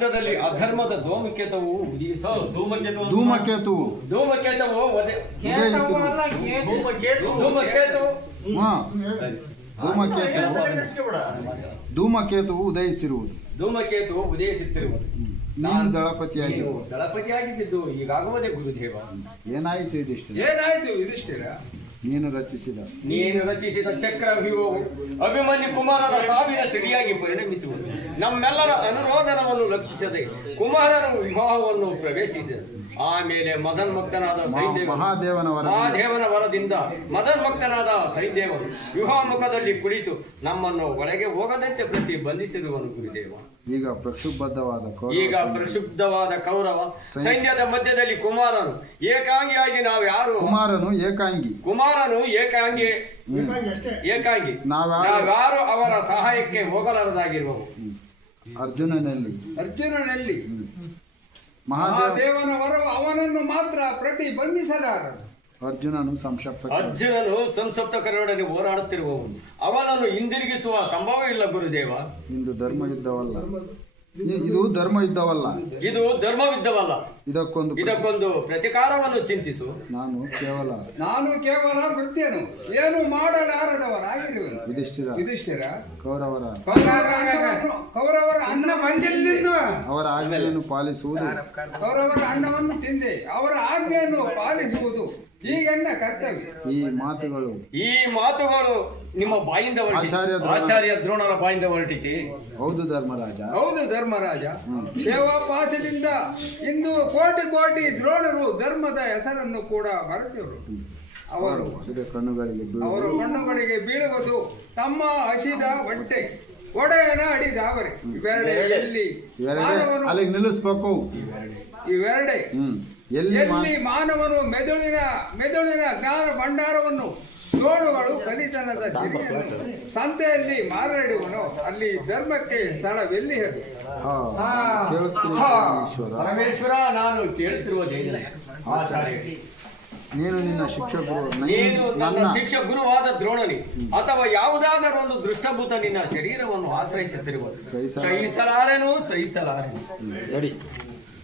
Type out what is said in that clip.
ಯುದ್ಧದಲ್ಲಿ ಅಧರ್ಮದ ಧೂಮಕೇತವು. ಧೂಮಕೇತು ಧೂಮಕೇತವು ಉದಯಿಸಿರುವುದು ಧೂಮಕೇತು. ಧೂಮಕೇತುವು ಉದಯಿಸಿರುವುದು. ಧೂಮಕೇತು ಉದಯಿಸುತ್ತಿರುವುದು. ನೀನು ದಳಪತಿಯಾಗಿ. ದಳಪತಿಯಾಗಿದ್ದು ಈಗಾಗುವುದೇ ಗುರುದೇವ. ಏನಾಯಿತು ಇದಿಷ್ಟು? ಏನಾಯ್ತು ಯುಧಿಷ್ಠಿರ ನೀನು ರಚಿಸಿದ. ನೀನು ರಚಿಸಿದ ಚಕ್ರ ಚಕ್ರವ್ಯೂಹವು ಅಭಿಮನ್ಯು ಕುಮಾರನ ಸಾವಿನ ಸಿಡಿಯಾಗಿ ಪರಿಣಮಿಸುವುದು. ನಮ್ಮೆಲ್ಲರ ಅನುರೋಧನವನ್ನು ಲಕ್ಷಿಸದೆ ಕುಮಾರನ ವಿವಾಹವನ್ನು ಪ್ರವೇಶಿಸಿದ. ಆಮೇಲೆ ಮದನ್ಮಕ್ತನಾದ ಸೈದೇವ ಮಹಾದೇವನ ವರ ಮಹಾದೇವನ ವರದಿಂದ ಸೈದೇವನು ವಿವಾಹ ಮುಖದಲ್ಲಿ ಕುಳಿತು ನಮ್ಮನ್ನು ಒಳಗೆ ಹೋಗದಂತೆ ಪ್ರತಿ ಬಂಧಿಸಿರುವನು ಗುರುದೇವ. ಈಗ ಪ್ರಕ್ಷುಬ್ಧವಾದ ಈಗ ಪ್ರಕ್ಷುಬ್ಧವಾದ ಕೌರವ ಸೈನ್ಯದ ಮಧ್ಯದಲ್ಲಿ ಕುಮಾರನು. ಏಕಾಂಗಿಯಾಗಿ ನಾವು ಯಾರು ಕುಮಾರನು ಏಕಾಂಗಿ. ಕುಮಾರನು ಏಕಾಂಗಿ ಏಕಾಂಗಿ ನಾವ್ಯಾರು- ಅವರ ಸಹಾಯಕ್ಕೆ ಹೋಗಲಾರದಾಗಿರುವವು. ಅರ್ಜುನನಲ್ಲಿ. ಅರ್ಜುನನಲ್ಲಿ. ಮಹಾದೇವನವರ ಮಹಾದೇವನ ವರವು ಅವನನ್ನು ಮಾತ್ರ ಪ್ರತಿ ಬಂಧಿಸಲಾರದು ಅರ್ಜುನನು ಸಂಶಪ್ತ ಅರ್ಜುನನು ಸಂಸಪ್ತಕರೊಡನೆ ಹೋರಾಡುತ್ತಿರುವವನು. ಅವನನ್ನು ಹಿಂದಿರುಗಿಸುವ ಸಂಭವ ಇಲ್ಲ ಗುರುದೇವ. ಇಂದು ಧರ್ಮ ಯುದ್ಧವಲ್ಲ ಇದು ಧರ್ಮ ಯುದ್ಧವಲ್ಲ ಇದು ಧರ್ಮವಿದ್ದವಲ್ಲ ಇದಕ್ಕೊಂದು ಇದಕ್ಕೊಂದು ಪ್ರತಿಕಾರವನ್ನು ಚಿಂತಿಸು. ನಾನು ಕೇವಲ ನಾನು ಕೇವಲ ಮೃತ್ಯನು ಏನು ಮಾಡಲಾರದವರಾಗಿರುವನು ಯುಧಿಷ್ಠಿರ. ಯುಧಿಷ್ಠಿರ. ಕೌರವರ. ಕೌರವರ ಅನ್ನ ಬಂದಿಲ್ಲಿದ್ದು ಅವರ ಆಜ್ಞೆಯನ್ನು ಪಾಲಿಸುವುದು. ಕೌರವರ ಅನ್ನವನ್ನು ತಿಂದೆ. ಅವರ ಆಜ್ಞೆಯನ್ನು ಪಾಲಿಸುವುದು. ಹೀಗೆನ್ನ ಕರ್ತವ್ಯ. ಈ ಮಾತುಗಳು ಈ ಮಾತುಗಳು ನಿಮ್ಮ ಬಾಯಿಂದ. ಆಚಾರ್ಯ ಆಚಾರ್ಯ ದ್ರೋಣರ ಬಾಯಿಂದ ಹೊರಟಿತಿ ಹೌದು ಧರ್ಮರಾಜ. ಹೌದು ಧರ್ಮರಾಜ. ಸೇವಾ ಪಾಸದಿಂದ ಇಂದು ಕೋಟಿ ಕೋಟಿ ದ್ರೋಣರು ಧರ್ಮದ ಹೆಸರನ್ನು ಕೂಡ ಮರೆತರು ಅವರು ಅವರ ಬೀಳುವುದು. ಕಣ್ಣುಗಳಿಗೆ ಬೀಳುವುದು ತಮ್ಮ ಹಸಿದ ಹೊಟ್ಟೆ ಒಡೆಯನ ಅಡಿದಾವರೆ ಇವೆರಡೆ ಎಲ್ಲಿ ಅಲ್ಲಿಗೆ ನಿಲ್ಲಿಸ್ಬೇಕು. ಇವೆರಡೆ. ಎಲ್ಲಿ ಮಾನವನು ಮೆದುಳಿನ ಮೆದುಳಿನ ಜ್ಞಾನ ಭಂಡಾರವನ್ನು ಜೋಡುಗಳು ಕಲಿತನದ ಸಿರಿಯನ್ನು ಸಂತೆಯಲ್ಲಿ ಮಾರಾಡುವನು. ಅಲ್ಲಿ ಧರ್ಮಕ್ಕೆ ಸ್ಥಳವೆಲ್ಲಿ ಅದು ಪರಮೇಶ್ವರ ನಾನು ಕೇಳುತ್ತಿರುವ ಜೈನ ಆಚಾರ್ಯ ನೀನು ನಿನ್ನ ನೀನು ನನ್ನ ಶಿಕ್ಷ ಗುರುವಾದ ದ್ರೋಣನಿ. ಅಥವಾ ಯಾವುದಾದರೂ ಒಂದು ದೃಷ್ಟಭೂತ ನಿನ್ನ ಶರೀರವನ್ನು ಆಶ್ರಯಿಸುತ್ತಿರುವ ಸಹಿಸಲಾರೆ. ಸಹಿಸಲಾರೆನು ಸಹಿಸಲಾರೆನು.